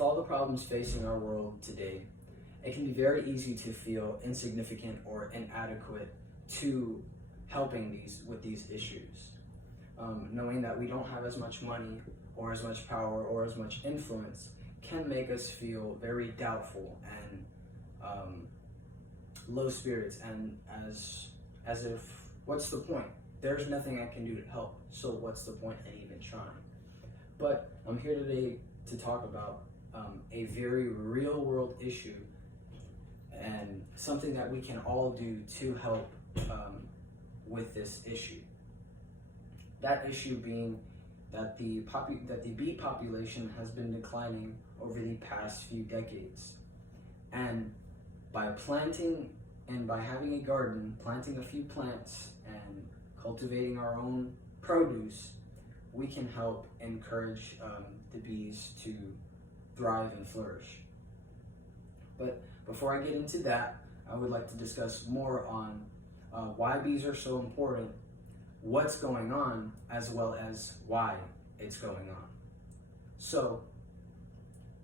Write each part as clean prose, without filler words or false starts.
with all the problems facing our world today, it can be very easy to feel insignificant or inadequate to helping with these issues. Knowing that we don't have as much money or as much power or as much influence can make us feel very doubtful and low spirits, and as if, what's the point? There's nothing I can do to help, so what's the point in even trying? But I'm here today to talk about a very real world issue and something that we can all do to help with this issue. That issue being that the bee population has been declining over the past few decades. And by planting and by having a garden, planting a few plants and cultivating our own produce, we can help encourage the bees to thrive and flourish. But before I get into that, I would like to discuss more on why bees are so important, what's going on, as well as why it's going on. So,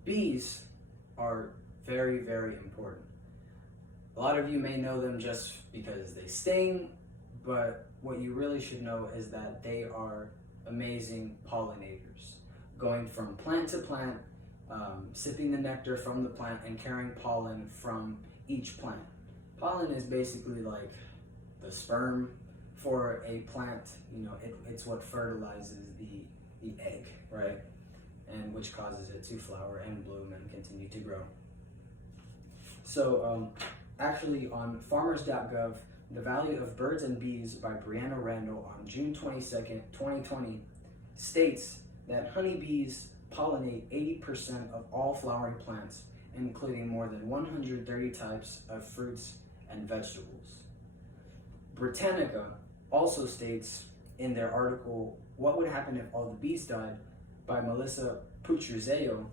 bees are very, very important. A lot of you may know them just because they sting, but what you really should know is that they are amazing pollinators, going from plant to plant, sipping the nectar from the plant and carrying pollen from each plant. Pollen is basically like the sperm for a plant. You know, it's what fertilizes the egg, right? And which causes it to flower and bloom and continue to grow. So actually on farmers.gov, The Value of Birds and Bees by Brianna Randall on June 22nd, 2020 states that honeybees pollinate 80% of all flowering plants, including more than 130 types of fruits and vegetables. Britannica also states in their article, What Would Happen If All the Bees Died, by Melissa Putruzeo,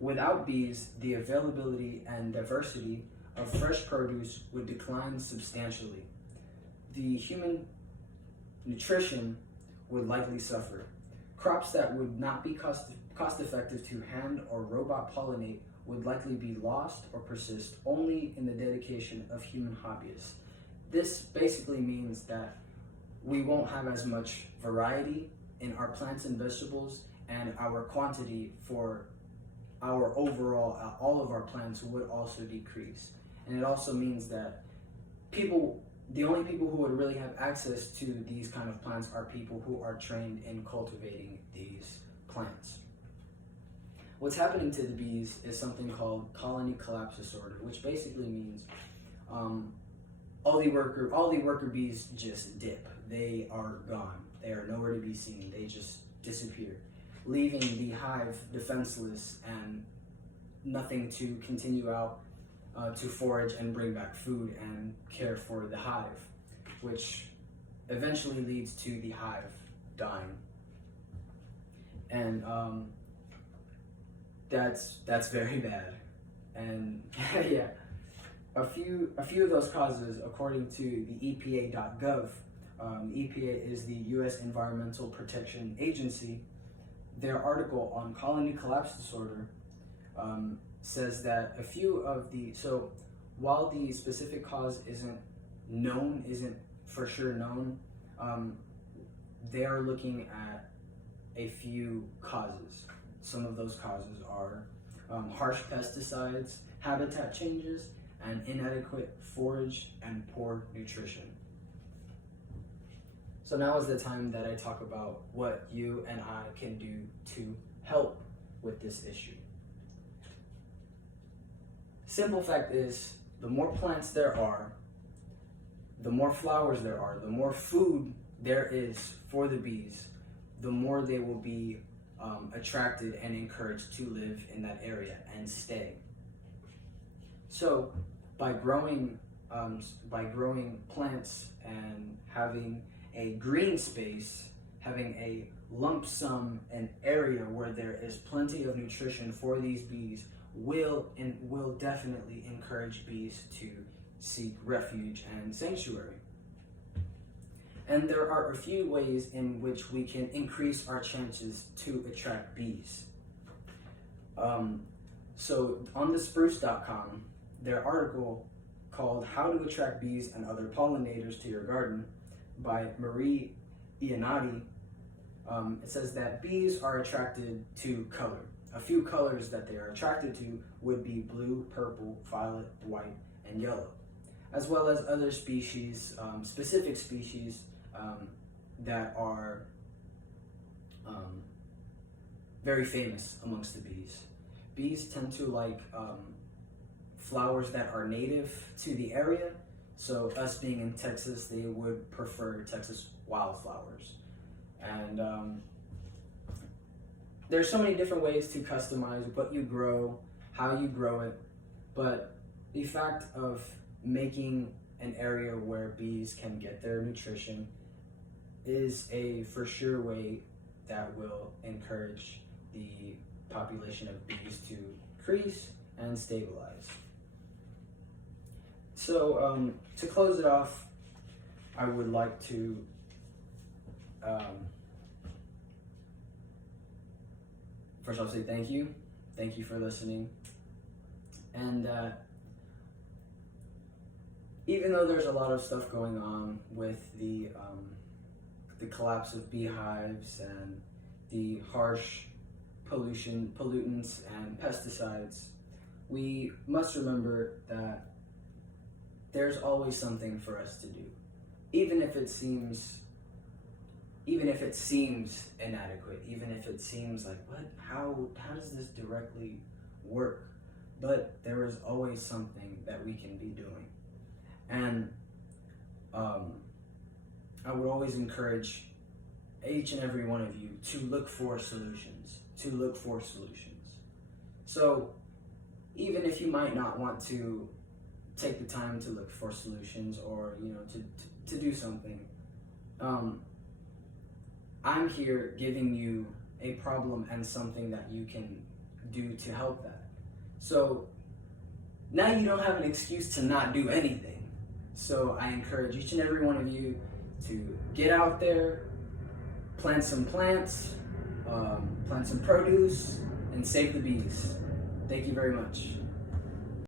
without bees, the availability and diversity of fresh produce would decline substantially. The human nutrition would likely suffer. Crops that would not be cost effective to hand or robot pollinate would likely be lost or persist only in the dedication of human hobbyists. This basically means that we won't have as much variety in our plants and vegetables, and our quantity for our overall, all of our plants would also decrease. And it also means that the only people who would really have access to these kind of plants are people who are trained in cultivating these plants. What's happening to the bees is something called colony collapse disorder, which basically means all the worker bees just dip. They are gone. They are nowhere to be seen. They just disappear, leaving the hive defenseless and nothing to continue out to forage and bring back food and care for the hive, which eventually leads to the hive dying. And that's very bad. And yeah, a few of those causes, according to the EPA.gov, the EPA is the U.S. Environmental Protection Agency. Their article on colony collapse disorder says that while the specific cause isn't for sure known, they are looking at a few causes. Some of those causes are harsh pesticides, habitat changes, and inadequate forage and poor nutrition. So now is the time that I talk about what you and I can do to help with this issue. Simple fact is, the more plants there are, the more flowers there are, the more food there is for the bees, the more they will be attracted and encouraged to live in that area and stay. So by growing plants and having a green space, having a lump sum, an area where there is plenty of nutrition for these bees will definitely encourage bees to seek refuge and sanctuary. And there are a few ways in which we can increase our chances to attract bees. So on the spruce.com, their article called How to Attract Bees and Other Pollinators to Your Garden by Marie Iannotti, it says that bees are attracted to color. A few colors that they are attracted to would be blue, purple, violet, white, and yellow, as well as other species, specific species that are very famous amongst the bees. Bees tend to like flowers that are native to the area. So us being in Texas, they would prefer Texas wildflowers. And there's so many different ways to customize what you grow, how you grow it, but the fact of making an area where bees can get their nutrition is a for sure way that will encourage the population of bees to increase and stabilize. So to close it off, I would like to first I'll say thank you. Thank you for listening. And even though there's a lot of stuff going on with the collapse of beehives and the harsh pollutants and pesticides, we must remember that there's always something for us to do, even if it seems inadequate, even if it seems like, how does this directly work? But there is always something that we can be doing. And I would always encourage each and every one of you to look for solutions, So even if you might not want to take the time to look for solutions or, to do something, I'm here giving you a problem and something that you can do to help that. So now you don't have an excuse to not do anything. So I encourage each and every one of you to get out there, plant some plants, plant some produce, and save the bees. Thank you very much.